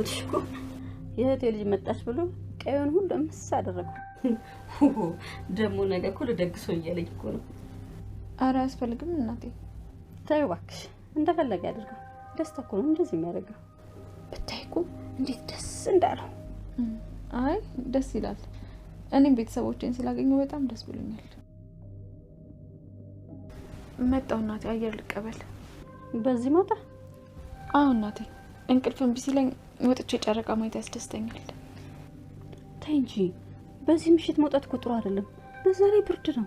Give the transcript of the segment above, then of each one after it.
አጎትሽኮ የእህቴ ልጅ መጣች ብሎ ቀዩን ሁሉ ምስ አደረገው። ደሞ ነገ እኮ ለደግሶ እያለኝ እኮ ነው። ኧረ አያስፈልግም እናቴ። ተይው እባክሽ፣ እንደፈለገ ያድርገው። ደስታ እኮ ነው እንደዚህ የሚያደርገው። ብታይ እኮ እንዴት ደስ እንዳለው። አይ ደስ ይላል። እኔም ቤተሰቦቼን ስላገኘሁ በጣም ደስ ብሎኛል። መጣሁ እናቴ፣ አየር ልቀበል። በዚህ ማታ? አዎ እናቴ፣ እንቅልፍ እምቢ ሲለኝ ወጥቼ ጨረቃ ማየት ያስደስተኛል። ተይ እንጂ በዚህ ምሽት መውጣት እኮ ጥሩ አይደለም። በዛ ላይ ብርድ ነው።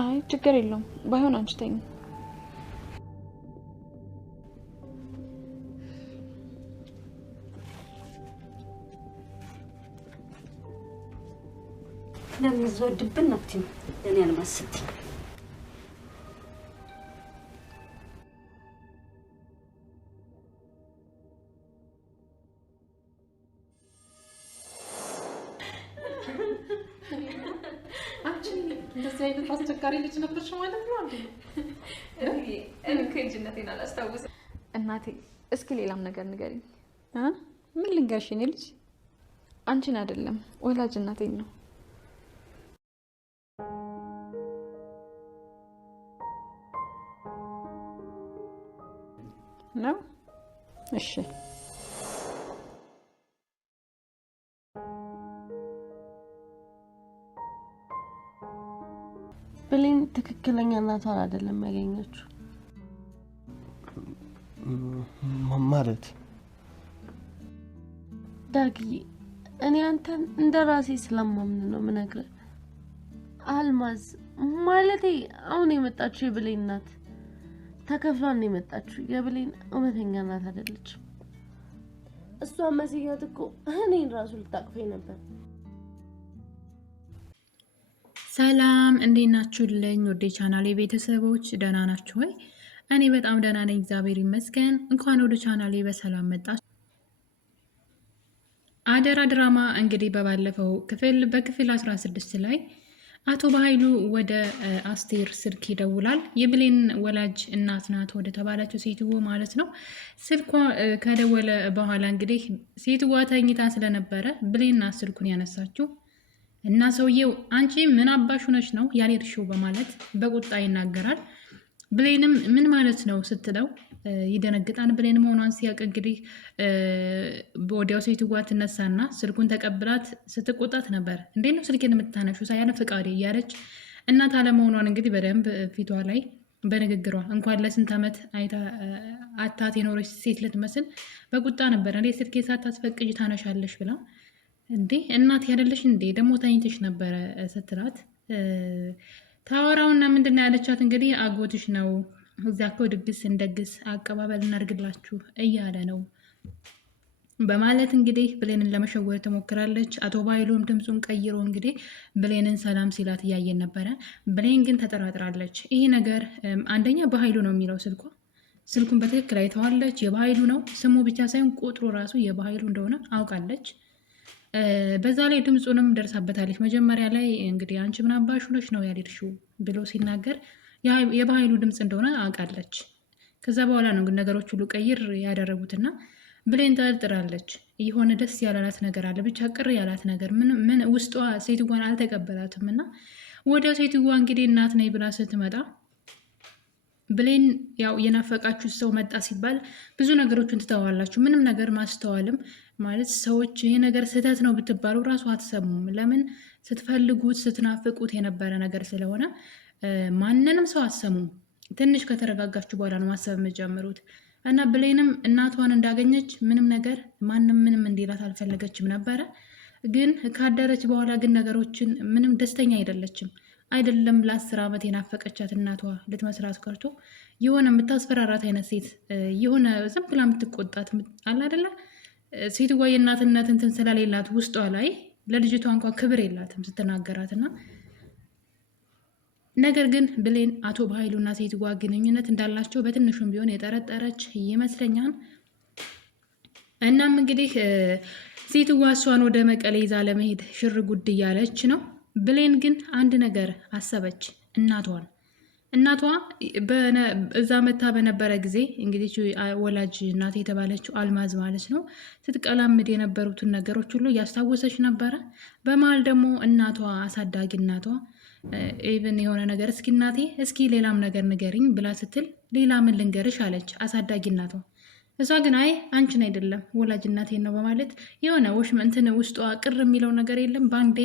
አይ ችግር የለውም፣ ባይሆን አንቺ ተኝ። ለምን ዘወድብን ነው እንዴ? እኔ አልማስት እንደዚህ አይነት አስቸጋሪ ልጅ ነበርሽ ማለት ነው እንዴ? እኔ ከልጅነቴ አላስታውስም። እናቴ እስኪ ሌላም ነገር ንገሪኝ። ምን ልንገርሽ? እኔ ልጅ አንቺን አይደለም ወላጅ እናቴን ነው። ነው? እሺ ብሌን ትክክለኛ እናቷን አይደለም ያገኘችው። ማለት ዳጊ፣ እኔ አንተን እንደራሴ ስለማምን ነው የምነግርህ። አልማዝ ማለቴ አሁን የመጣችው የብሌን እናት ተከፍሏን ነው የመጣችው። የብሌን እውነተኛ እናት አይደለችም። እሷ መስያት እኮ እኔን ራሱ ልታቅፈኝ ነበር። ሰላም እንዴት ናችሁልኝ? ወደ ቻናሌ ቤተሰቦች ደህና ናችሁ ወይ? እኔ በጣም ደህና ነኝ፣ እግዚአብሔር ይመስገን። እንኳን ወደ ቻናሌ በሰላም መጣችሁ። አደራ ድራማ እንግዲህ በባለፈው በክፍል 16 ላይ አቶ በኃይሉ ወደ አስቴር ስልክ ይደውላል። የብሌን ወላጅ እናት ናት ወደ ተባለችው ሴትዮ ማለት ነው። ስልኳ ከደወለ በኋላ እንግዲህ ሴትዋ ተኝታ ስለነበረ ብሌን ናት ስልኩን ያነሳችው እና ሰውየው አንቺ ምን አባሽ ሆነሽ ነው ያልሄድሽው በማለት በቁጣ ይናገራል። ብሌንም ምን ማለት ነው ስትለው ይደነግጣል። ብሌን መሆኗን ሲያውቅ እንግዲህ ወዲያው ሴትዋ ትነሳና ስልኩን ተቀብላት ስትቆጣት ነበር። እንዴት ነው ስልኬን የምታነሺው ሳያለ ፍቃዴ እያለች እናት አለመሆኗን እንግዲህ በደንብ ፊቷ ላይ በንግግሯ እንኳን ለስንት ዓመት አታት የኖረች ሴት ልትመስል በቁጣ ነበር እንዴ ስልኬ ሳታስፈቅጂ ታነሻለሽ ብላ እንዴ እናት ያደለሽ እንዴ ደግሞ ተኝተሽ ነበረ ስትላት ታወራውና ምንድን ነው ያለቻት እንግዲህ አጎትሽ ነው እዛ እኮ ድግስ እንደግስ አቀባበል እናድርግላችሁ እያለ ነው በማለት እንግዲህ ብሌንን ለመሸወር ትሞክራለች። አቶ በኃይሉም ድምፁን ቀይሮ እንግዲህ ብሌንን ሰላም ሲላት እያየን ነበረ። ብሌን ግን ተጠራጥራለች። ይሄ ነገር አንደኛ በኃይሉ ነው የሚለው ስልኩን በትክክል አይተዋለች። የበኃይሉ ነው ስሙ ብቻ ሳይሆን ቁጥሩ ራሱ የበኃይሉ እንደሆነ አውቃለች። በዛ ላይ ድምፁንም ደርሳበታለች። መጀመሪያ ላይ እንግዲህ አንቺ ምን አባሽ ሆነሽ ነው ያልሄድሽው ብሎ ሲናገር የበኃይሉ ድምፅ እንደሆነ አውቃለች። ከዛ በኋላ ነው ግን ነገሮች ሁሉ ቀይር ያደረጉትና ብሌን ተጠርጥራለች። የሆነ ደስ ያላላት ነገር አለ፣ ብቻ ቅር ያላት ነገር ምን ውስጧ ሴትዋን አልተቀበላትም። እና ወዲያው ሴትዋ እንግዲህ እናት ነኝ ብላ ስትመጣ ብሌን ያው የናፈቃችሁ ሰው መጣ ሲባል ብዙ ነገሮችን ትተዋላችሁ። ምንም ነገር ማስተዋልም ማለት ሰዎች ይህ ነገር ስህተት ነው ብትባሉ ራሱ አትሰሙም። ለምን ስትፈልጉት ስትናፍቁት የነበረ ነገር ስለሆነ ማንንም ሰው አትሰሙም። ትንሽ ከተረጋጋችሁ በኋላ ነው ማሰብ የምትጀምሩት። እና ብሌንም እናቷን እንዳገኘች ምንም ነገር ማንም ምንም እንዲላት አልፈለገችም ነበረ። ግን ካደረች በኋላ ግን ነገሮችን ምንም ደስተኛ አይደለም። ለ10 ዓመት የናፈቀቻት እናቷ ልትመስራት ቀርቶ የሆነ የምታስፈራራት አይነት ሴት የሆነ ዝም ብላ የምትቆጣት አለ አይደለ ሴትዋ የእናትነት እንትን ስለሌላት ውስጧ ላይ ለልጅቷ እንኳን ክብር የላትም ስትናገራትና ነገር ግን ብሌን አቶ በኃይሉና ሴትዋ ግንኙነት እንዳላቸው በትንሹም ቢሆን የጠረጠረች ይመስለኛል። እናም እንግዲህ ሴትዋ እሷን ወደ መቀሌ ይዛ ለመሄድ ሽር ጉድ እያለች ነው። ብሌን ግን አንድ ነገር አሰበች። እናቷ እዛ መታ በነበረ ጊዜ እንግዲህ ወላጅ እናት የተባለችው አልማዝ ማለት ነው ስትቀላምድ የነበሩትን ነገሮች ሁሉ እያስታወሰች ነበረ። በመሀል ደግሞ እናቷ አሳዳጊ እናቷ ኢቭን የሆነ ነገር እስኪ እናቴ እስኪ ሌላም ነገር ንገሪኝ ብላ ስትል ሌላ ምን ልንገርሽ አለች አሳዳጊ እናቷ። እሷ ግን አይ አንቺን አይደለም ወላጅ እናቴን ነው በማለት የሆነ እንትን ውስጧ ቅር የሚለው ነገር የለም ባንዴ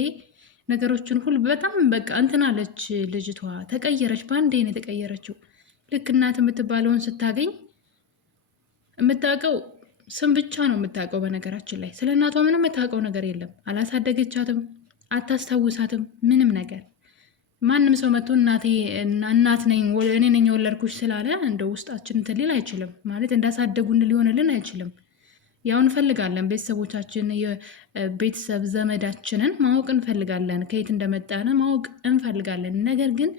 ነገሮችን ሁሉ በጣም በቃ እንትን አለች ልጅቷ ተቀየረች። ባንዴ ነው የተቀየረችው። ልክ እናት የምትባለውን ስታገኝ የምታውቀው ስም ብቻ ነው የምታውቀው። በነገራችን ላይ ስለ እናቷ ምንም የምታውቀው ነገር የለም። አላሳደገቻትም፣ አታስታውሳትም ምንም ነገር። ማንም ሰው መጥቶ እናት ነኝ እኔ ነኝ የወለድኩሽ ስላለ እንደ ውስጣችን እንትን ሊል አይችልም። ማለት እንዳሳደጉን ሊሆንልን አይችልም። ያው እንፈልጋለን ቤተሰቦቻችን የቤተሰብ ዘመዳችንን ማወቅ እንፈልጋለን። ከየት እንደመጣን ማወቅ እንፈልጋለን። ነገር ግን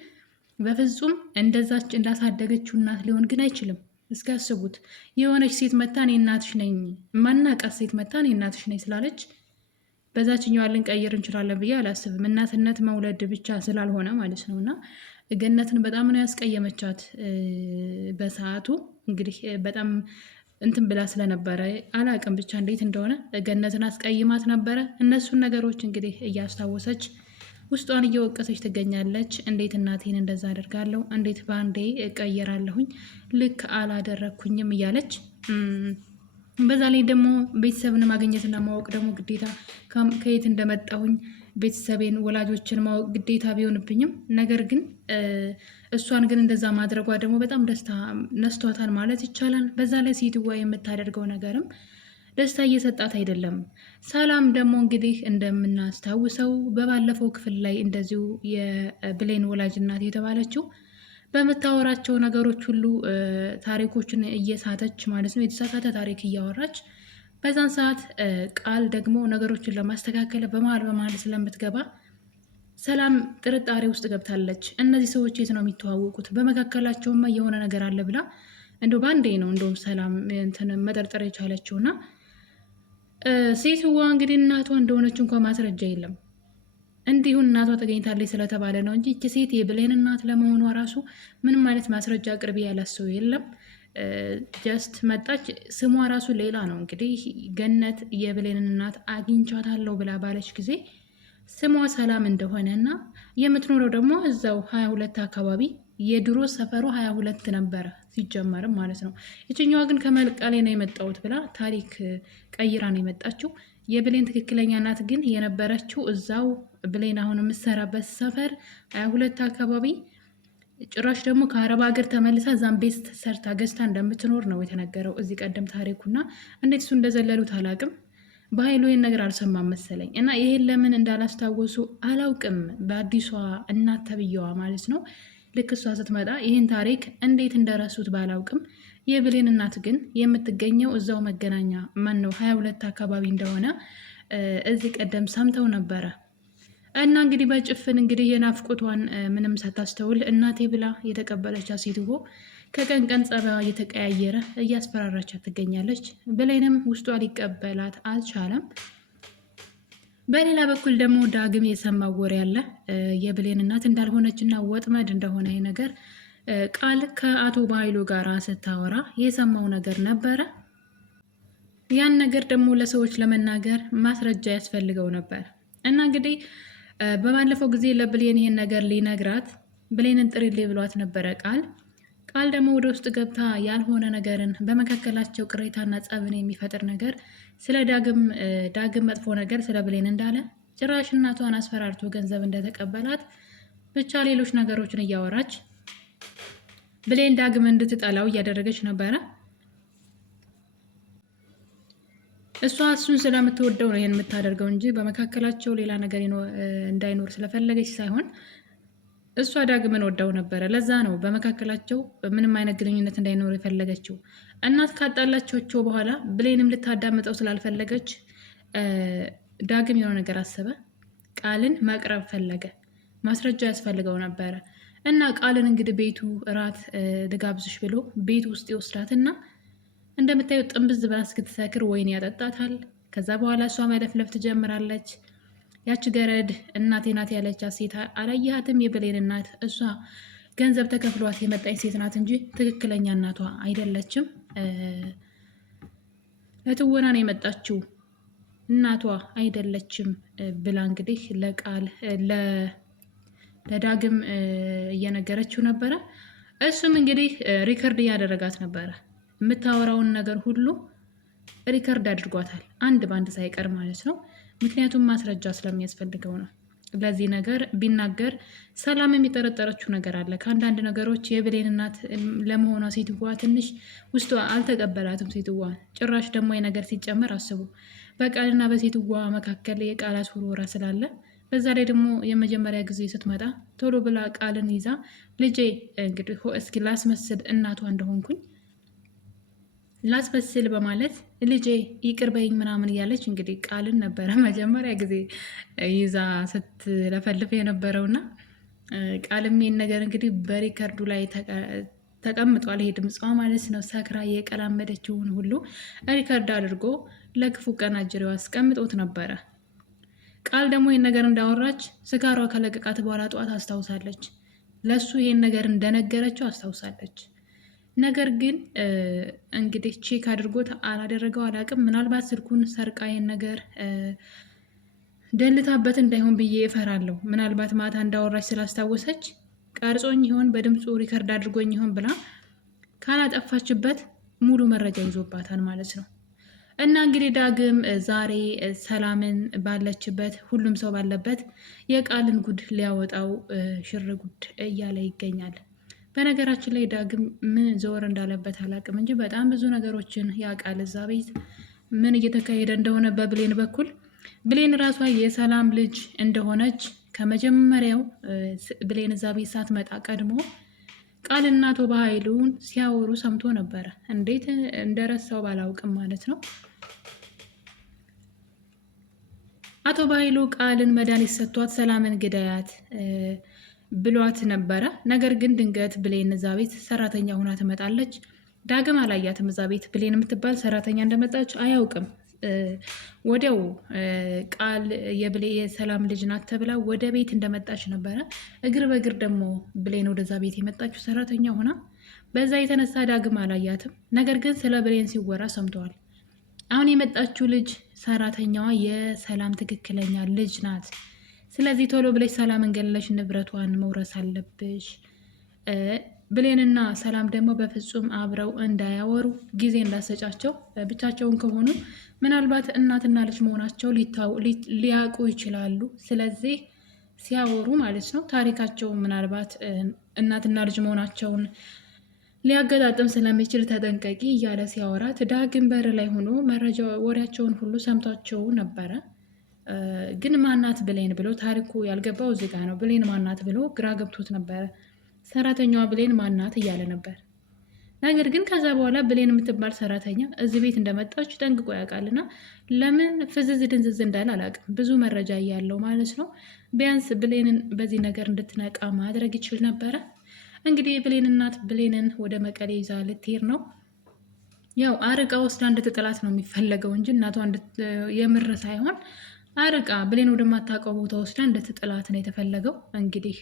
በፍጹም እንደዛች እንዳሳደገችው እናት ሊሆን ግን አይችልም። እስኪ ያስቡት የሆነች ሴት መታ እኔ እናትሽ ነኝ ማናቃት ሴት መታ እኔ እናትሽ ነኝ ስላለች በዛችኛዋ ልንቀይር እንችላለን ብዬ አላስብም። እናትነት መውለድ ብቻ ስላልሆነ ማለት ነው። እና ገነትን በጣም ነው ያስቀየመቻት በሰዓቱ እንግዲህ በጣም እንትን ብላ ስለነበረ አላቅም ብቻ እንዴት እንደሆነ ገነትን አስቀይማት ነበረ። እነሱን ነገሮች እንግዲህ እያስታወሰች ውስጧን እየወቀሰች ትገኛለች። እንዴት እናቴን እንደዛ አደርጋለሁ፣ እንዴት በአንዴ እቀየራለሁኝ፣ ልክ አላደረግኩኝም እያለች በዛ ላይ ደግሞ ቤተሰብን ማግኘትና ማወቅ ደግሞ ግዴታ ከየት እንደመጣሁኝ ቤተሰቤን ወላጆችን ማወቅ ግዴታ ቢሆንብኝም ነገር ግን እሷን ግን እንደዛ ማድረጓ ደግሞ በጣም ደስታ ነስቷታል ማለት ይቻላል። በዛ ላይ ሴትዋ የምታደርገው ነገርም ደስታ እየሰጣት አይደለም። ሰላም ደግሞ እንግዲህ እንደምናስታውሰው በባለፈው ክፍል ላይ እንደዚሁ የብሌን ወላጅ እናት የተባለችው በምታወራቸው ነገሮች ሁሉ ታሪኮችን እየሳተች ማለት ነው የተሳሳተ ታሪክ እያወራች በዛን ሰዓት ቃል ደግሞ ነገሮችን ለማስተካከል በመሀል ስለምትገባ ሰላም ጥርጣሬ ውስጥ ገብታለች። እነዚህ ሰዎች የት ነው የሚተዋወቁት? በመካከላቸውማ የሆነ ነገር አለ ብላ እንደው በአንዴ ነው እንደውም ሰላም እንትን መጠርጠር የቻለችውና ሴትዋ እንግዲህ እናቷ እንደሆነች እንኳን ማስረጃ የለም። እንዲሁ እናቷ ተገኝታለች ስለተባለ ነው እንጂ እቺ ሴት የብሌን እናት ለመሆኗ ራሱ ምንም አይነት ማስረጃ አቅርቢ ያላሰው የለም። ጀስት መጣች። ስሟ ራሱ ሌላ ነው። እንግዲህ ገነት የብሌን እናት አግኝቻታለሁ ብላ ባለች ጊዜ ስሟ ሰላም እንደሆነ እና የምትኖረው ደግሞ እዛው 22 አካባቢ የድሮ ሰፈሩ 22 ነበረ ሲጀመርም ማለት ነው። ይችኛዋ ግን ከመቀሌ ነው የመጣሁት ብላ ታሪክ ቀይራ ነው የመጣችው። የብሌን ትክክለኛ እናት ግን የነበረችው እዛው ብሌን አሁን የምትሰራበት ሰፈር 22 አካባቢ፣ ጭራሽ ደግሞ ከአረብ ሀገር ተመልሳ እዛም ቤት ሰርታ ገዝታ እንደምትኖር ነው የተነገረው እዚህ ቀደም ታሪኩና እንዴት እሱ እንደዘለሉት አላውቅም። በኃይሉ ይህን ነገር አልሰማም መሰለኝ እና ይሄን ለምን እንዳላስታወሱ አላውቅም። በአዲሷ እናት ተብዬዋ ማለት ነው ልክ እሷ ስትመጣ ይህን ታሪክ እንዴት እንደረሱት ባላውቅም የብሌን እናት ግን የምትገኘው እዛው መገናኛ ማነው 22 አካባቢ እንደሆነ እዚህ ቀደም ሰምተው ነበረ። እና እንግዲህ በጭፍን እንግዲህ የናፍቆቷን ምንም ሳታስተውል እናቴ ብላ የተቀበለቻት ሴትዮ ከቀን ቀን ጸባይዋ እየተቀያየረ እያስፈራራቻት ትገኛለች። ብሌንም ውስጧ ሊቀበላት አልቻለም። በሌላ በኩል ደግሞ ዳግም የሰማው ወሬ ያለ የብሌን እናት እንዳልሆነች እና ወጥመድ እንደሆነ ነገር ቃል ከአቶ በኃይሉ ጋር ስታወራ የሰማው ነገር ነበረ። ያን ነገር ደግሞ ለሰዎች ለመናገር ማስረጃ ያስፈልገው ነበር እና እንግዲህ በባለፈው ጊዜ ለብሌን ይሄን ነገር ሊነግራት ብሌንን ጥሪልኝ ብሏት ነበረ ቃል ደግሞ ወደ ውስጥ ገብታ ያልሆነ ነገርን በመካከላቸው ቅሬታና ጸብን የሚፈጥር ነገር ስለ ዳግም መጥፎ ነገር ስለ ብሌን እንዳለ ጭራሽ እናቷን አስፈራርቶ ገንዘብ እንደተቀበላት ብቻ ሌሎች ነገሮችን እያወራች ብሌን ዳግም እንድትጠላው እያደረገች ነበረ። እሷ እሱን ስለምትወደው ነው ይሄን የምታደርገው እንጂ በመካከላቸው ሌላ ነገር እንዳይኖር ስለፈለገች ሳይሆን እሷ ዳግምን ወደው ነበረ። ለዛ ነው በመካከላቸው ምንም አይነት ግንኙነት እንዳይኖር የፈለገችው። እናት ካጣላቸው በኋላ ብሌንም ልታዳምጠው ስላልፈለገች ዳግም የሆነ ነገር አሰበ። ቃልን መቅረብ ፈለገ። ማስረጃ ያስፈልገው ነበረ እና ቃልን እንግዲህ ቤቱ እራት ልጋብዝሽ ብሎ ቤቱ ውስጥ ይወስዳትና እንደምታየው ጥንብዝ ብላ እስክትሰክር ወይን ያጠጣታል። ከዛ በኋላ እሷ መለፍለፍ ትጀምራለች። ያች ገረድ እናቴ ናት ያለቻት ሴት አላየሃትም? የብሌን እናት እሷ ገንዘብ ተከፍሏት የመጣች ሴት ናት እንጂ ትክክለኛ እናቷ አይደለችም። ለትወና ነው የመጣችው እናቷ አይደለችም ብላ እንግዲህ ለቃል ለዳግም እየነገረችው ነበረ። እሱም እንግዲህ ሪከርድ እያደረጋት ነበረ። የምታወራውን ነገር ሁሉ ሪከርድ አድርጓታል፣ አንድ በአንድ ሳይቀር ማለት ነው። ምክንያቱም ማስረጃ ስለሚያስፈልገው ነው። ለዚህ ነገር ቢናገር ሰላም የሚጠረጠረችው ነገር አለ። ከአንዳንድ ነገሮች የብሌን እናት ለመሆኗ ሴትዋ ትንሽ ውስጧ አልተቀበላትም። ሴትዋ ጭራሽ ደግሞ የነገር ሲጨመር አስቡ፣ በቃልና በሴትዋ መካከል የቃላት ውርወራ ስላለ፣ በዛ ላይ ደግሞ የመጀመሪያ ጊዜ ስትመጣ ቶሎ ብላ ቃልን ይዛ ልጄ እንግዲህ እስኪ ላስመስል እናቷ እንደሆንኩኝ ላስመስል በማለት ልጄ ይቅር በይኝ ምናምን እያለች እንግዲህ ቃልን ነበረ መጀመሪያ ጊዜ ይዛ ስትለፈልፍ የነበረውና ቃልም ይሄን ነገር እንግዲህ በሪከርዱ ላይ ተቀምጧል። ይሄ ድምጿ ማለት ነው። ሰክራ የቀላመደችውን ሁሉ ሪከርድ አድርጎ ለክፉ ቀን አጅሬው አስቀምጦት ነበረ። ቃል ደግሞ ይሄን ነገር እንዳወራች ስካሯ ከለቀቃት በኋላ ጠዋት አስታውሳለች። ለሱ ይሄን ነገር እንደነገረችው አስታውሳለች። ነገር ግን እንግዲህ ቼክ አድርጎት አላደረገው አላቅም። ምናልባት ስልኩን ሰርቃ ይሄን ነገር ደልታበት እንዳይሆን ብዬ እፈራለሁ። ምናልባት ማታ እንዳወራች ስላስታወሰች ቀርጾኝ ይሆን በድምፁ ሪከርድ አድርጎኝ ይሆን ብላ ካላጠፋችበት ሙሉ መረጃ ይዞባታል ማለት ነው። እና እንግዲህ ዳግም ዛሬ ሰላምን ባለችበት ሁሉም ሰው ባለበት የቃልን ጉድ ሊያወጣው ሽር ጉድ እያለ ይገኛል። በነገራችን ላይ ዳግም ምን ዘወር እንዳለበት አላውቅም እንጂ በጣም ብዙ ነገሮችን ያውቃል። እዛ ቤት ምን እየተካሄደ እንደሆነ በብሌን በኩል ብሌን ራሷ የሰላም ልጅ እንደሆነች ከመጀመሪያው ብሌን እዛ ቤት ሳትመጣ ቀድሞ ቃልና አቶ በኃይሉን ሲያወሩ ሰምቶ ነበረ። እንዴት እንደረሳው ባላውቅም ማለት ነው። አቶ በኃይሉ ቃልን መድኃኒት ሰጥቷት ሰላምን ግዳያት ብሏት ነበረ። ነገር ግን ድንገት ብሌን እዛ ቤት ሰራተኛ ሆና ትመጣለች። ዳግም አላያትም። እዛ ቤት ብሌን የምትባል ሰራተኛ እንደመጣች አያውቅም። ወዲያው ቃል የሰላም ልጅ ናት ተብላ ወደ ቤት እንደመጣች ነበረ። እግር በእግር ደግሞ ብሌን ወደዛ ቤት የመጣችው ሰራተኛ ሆና፣ በዛ የተነሳ ዳግም አላያትም። ነገር ግን ስለ ብሌን ሲወራ ሰምተዋል። አሁን የመጣችው ልጅ ሰራተኛዋ የሰላም ትክክለኛ ልጅ ናት። ስለዚህ ቶሎ ብለሽ ሰላምን ገለሽ ንብረቷን መውረስ አለብሽ። ብሌንና ሰላም ደግሞ በፍጹም አብረው እንዳያወሩ ጊዜ እንዳሰጫቸው፣ ብቻቸውን ከሆኑ ምናልባት እናትና ልጅ መሆናቸው ሊያውቁ ይችላሉ። ስለዚህ ሲያወሩ ማለት ነው ታሪካቸው ምናልባት እናትና ልጅ መሆናቸውን ሊያገጣጥም ስለሚችል ተጠንቀቂ እያለ ሲያወራት፣ ዳግም በር ላይ ሆኖ መረጃ ወሬያቸውን ሁሉ ሰምቷቸው ነበረ። ግን ማናት ብሌን ብሎ ታሪኩ ያልገባው እዚህ ጋ ነው። ብሌን ማናት ብሎ ግራ ገብቶት ነበረ። ሰራተኛዋ ብሌን ማናት እያለ ነበር። ነገር ግን ከዛ በኋላ ብሌን የምትባል ሰራተኛ እዚህ ቤት እንደመጣች ጠንቅቆ ያውቃልና ለምን ፍዝዝ ድንዝዝ እንዳለ አላውቅም። ብዙ መረጃ እያለው ማለት ነው። ቢያንስ ብሌንን በዚህ ነገር እንድትነቃ ማድረግ ይችል ነበረ። እንግዲህ የብሌን እናት ብሌንን ወደ መቀሌ ይዛ ልትሄድ ነው። ያው አርቃ ወስዳ እንድትጥላት ነው የሚፈለገው እንጂ እናቷ የምር ሳይሆን አርቃ ብሌን ወደማታውቀው ቦታ ወስዳ እንድትጥላት ነው የተፈለገው። እንግዲህ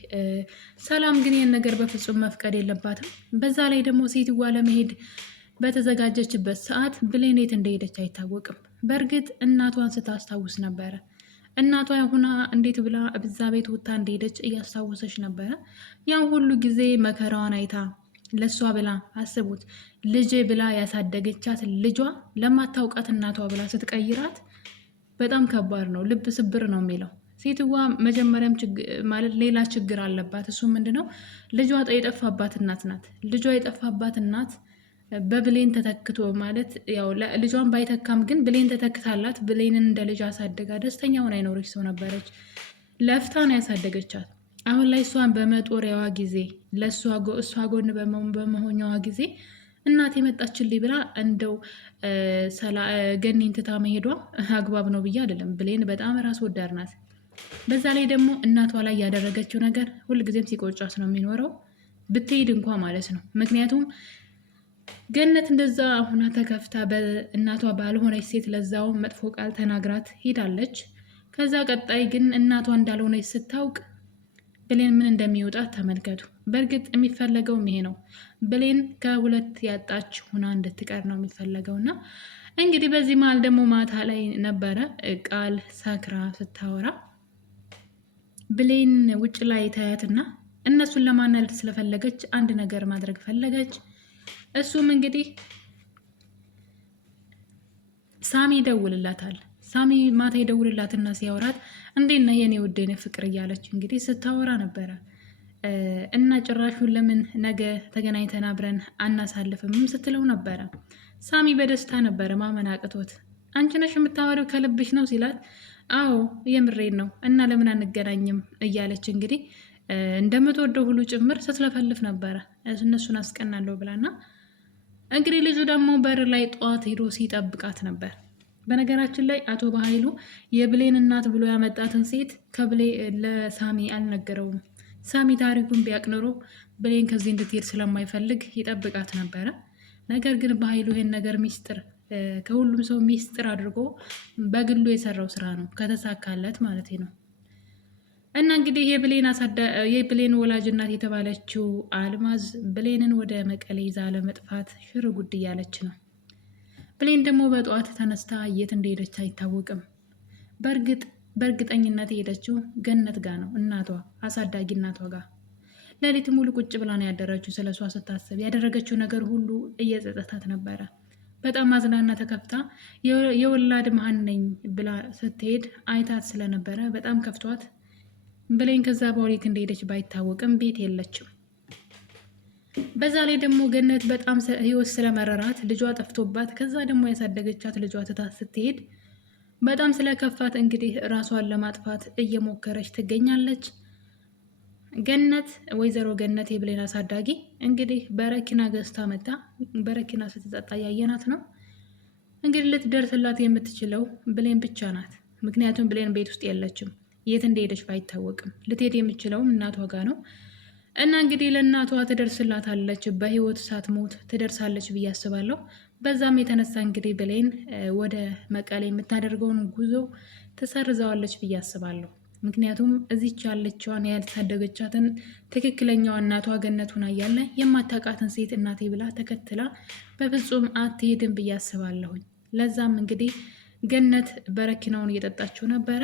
ሰላም ግን ይህን ነገር በፍጹም መፍቀድ የለባትም። በዛ ላይ ደግሞ ሴትዋ ለመሄድ በተዘጋጀችበት ሰዓት ብሌን የት እንደሄደች አይታወቅም። በእርግጥ እናቷን ስታስታውስ ነበረ። እናቷ ሁና እንዴት ብላ ብዛ ቤት ወጥታ እንደሄደች እያስታወሰች ነበረ። ያን ሁሉ ጊዜ መከራዋን አይታ ለሷ ብላ አስቡት፣ ልጄ ብላ ያሳደገቻት ልጇ ለማታውቃት እናቷ ብላ ስትቀይራት በጣም ከባድ ነው። ልብ ስብር ነው የሚለው። ሴትዋ መጀመሪያም ማለት ሌላ ችግር አለባት። እሱ ምንድነው? ልጇ የጠፋባት እናት ናት። ልጇ የጠፋባት እናት በብሌን ተተክቶ ማለት ያው ልጇን ባይተካም ግን ብሌን ተተክታላት ብሌንን እንደ ልጅ አሳደጋ ደስተኛ ሆና አይኖረች ሰው ነበረች። ለፍታ ነው ያሳደገቻት። አሁን ላይ እሷን በመጦሪያዋ ጊዜ እሷ ጎን በመሆኛዋ ጊዜ እናት የመጣችልኝ ብላ እንደው ገኒን ትታ መሄዷ አግባብ ነው ብዬ አይደለም። ብሌን በጣም ራስ ወዳድ ናት። በዛ ላይ ደግሞ እናቷ ላይ ያደረገችው ነገር ሁልጊዜም ሲቆጫት ነው የሚኖረው፣ ብትሄድ እንኳ ማለት ነው። ምክንያቱም ገነት እንደዛ ሁና ተከፍታ በእናቷ ባልሆነች ሴት ለዛው መጥፎ ቃል ተናግራት ሄዳለች። ከዛ ቀጣይ ግን እናቷ እንዳልሆነች ስታውቅ ብሌን ምን እንደሚወጣት ተመልከቱ። በእርግጥ የሚፈለገውም ይሄ ነው። ብሌን ከሁለት ያጣች ሁና እንድትቀር ነው የሚፈለገው። እና እንግዲህ በዚህ መሀል ደግሞ ማታ ላይ ነበረ ቃል ሰክራ ስታወራ ብሌን ውጭ ላይ ታያትና እነሱን ለማናለድ ስለፈለገች አንድ ነገር ማድረግ ፈለገች። እሱም እንግዲህ ሳሚ ይደውልላታል። ሳሚ ማታ ይደውልላትና ሲያወራት እንዴት ነህ የኔ ውድ የኔ ፍቅር እያለች እንግዲህ ስታወራ ነበረ። እና ጭራሹን ለምን ነገ ተገናኝተን አብረን አናሳልፍም ስትለው ነበረ። ሳሚ በደስታ ነበረ ማመን አቅቶት። አንቺ ነሽ የምታወሪው ከልብሽ ነው ሲላት፣ አዎ የምሬን ነው እና ለምን አንገናኝም እያለች እንግዲህ እንደምትወደው ሁሉ ጭምር ስትለፈልፍ ነበረ እነሱን አስቀናለሁ ብላና እንግዲህ ልጁ ደግሞ በር ላይ ጠዋት ሄዶ ሲጠብቃት ነበር። በነገራችን ላይ አቶ በኃይሉ የብሌን እናት ብሎ ያመጣትን ሴት ለሳሚ አልነገረውም። ሳሚ ታሪኩን ቢያቅ ኖሮ ብሌን ከዚህ እንድትሄድ ስለማይፈልግ ይጠብቃት ነበረ። ነገር ግን በኃይሉ ይሄን ነገር ሚስጥር ከሁሉም ሰው ሚስጥር አድርጎ በግሉ የሰራው ስራ ነው፣ ከተሳካለት ማለት ነው። እና እንግዲህ የብሌን ወላጅ እናት የተባለችው አልማዝ ብሌንን ወደ መቀሌ ይዛ ለመጥፋት ሽር ጉድ እያለች ነው። ብሌን ደግሞ በጠዋት ተነስታ የት እንደሄደች አይታወቅም። በእርግጠኝነት የሄደችው ገነት ጋር ነው፣ እናቷ አሳዳጊ እናቷ ጋር። ሌሊት ሙሉ ቁጭ ብላ ነው ያደረችው። ስለሷ ስታስብ ያደረገችው ነገር ሁሉ እየጸጸታት ነበረ። በጣም አዝናና ተከፍታ የወላድ መሀን ነኝ ብላ ስትሄድ አይታት ስለነበረ በጣም ከፍቷት ብሌን ከዛ በወዴት እንደሄደች ባይታወቅም ቤት የለችም። በዛ ላይ ደግሞ ገነት በጣም ህይወት ስለመረራት ልጇ ጠፍቶባት ከዛ ደግሞ ያሳደገቻት ልጇ ትታት ስትሄድ በጣም ስለከፋት እንግዲህ ራሷን ለማጥፋት እየሞከረች ትገኛለች። ገነት ወይዘሮ ገነት የብሌን አሳዳጊ እንግዲህ በረኪና ገዝታ መጣ። በረኪና ስትጠጣ ያየናት ነው። እንግዲህ ልትደርስላት የምትችለው ብሌን ብቻ ናት። ምክንያቱም ብሌን ቤት ውስጥ የለችም። የት እንደሄደች ባይታወቅም ልትሄድ የምችለውም እናቷ ጋር ነው። እና እንግዲህ ለእናቷ ትደርስላታለች፣ በህይወት ሳትሞት ትደርሳለች ብዬ አስባለሁ። በዛም የተነሳ እንግዲህ ብሌን ወደ መቀሌ የምታደርገውን ጉዞ ትሰርዘዋለች ብዬ አስባለሁ። ምክንያቱም እዚች ያለችዋን ያልታደገቻትን ትክክለኛዋ እናቷ ገነት ሆና እያለ የማታውቃትን ሴት እናቴ ብላ ተከትላ በፍጹም አትሄድም ብዬ አስባለሁኝ። ለዛም እንግዲህ ገነት በረኪናውን እየጠጣችው ነበረ።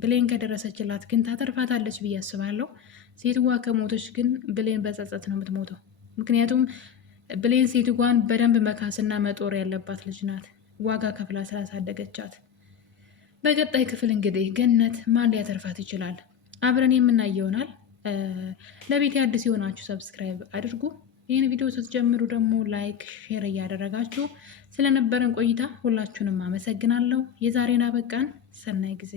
ብሌን ከደረሰችላት ግን ታተርፋታለች ብዬ አስባለሁ። ሴትዋ ከሞቶች ግን ብሌን በጸጸት ነው የምትሞተው። ምክንያቱም ብሌን ሴትዋን በደንብ መካስና መጦር ያለባት ልጅ ናት፣ ዋጋ ከፍላ ስላሳደገቻት። በቀጣይ ክፍል እንግዲህ ገነት ማን ሊያተርፋት ይችላል? አብረን የምናየው ይሆናል። ለቤት አዲስ የሆናችሁ ሰብስክራይብ አድርጉ። ይህን ቪዲዮ ስትጀምሩ ደግሞ ላይክ፣ ሼር እያደረጋችሁ ስለነበረን ቆይታ ሁላችሁንም አመሰግናለሁ። የዛሬን አበቃን። ሰናይ ጊዜ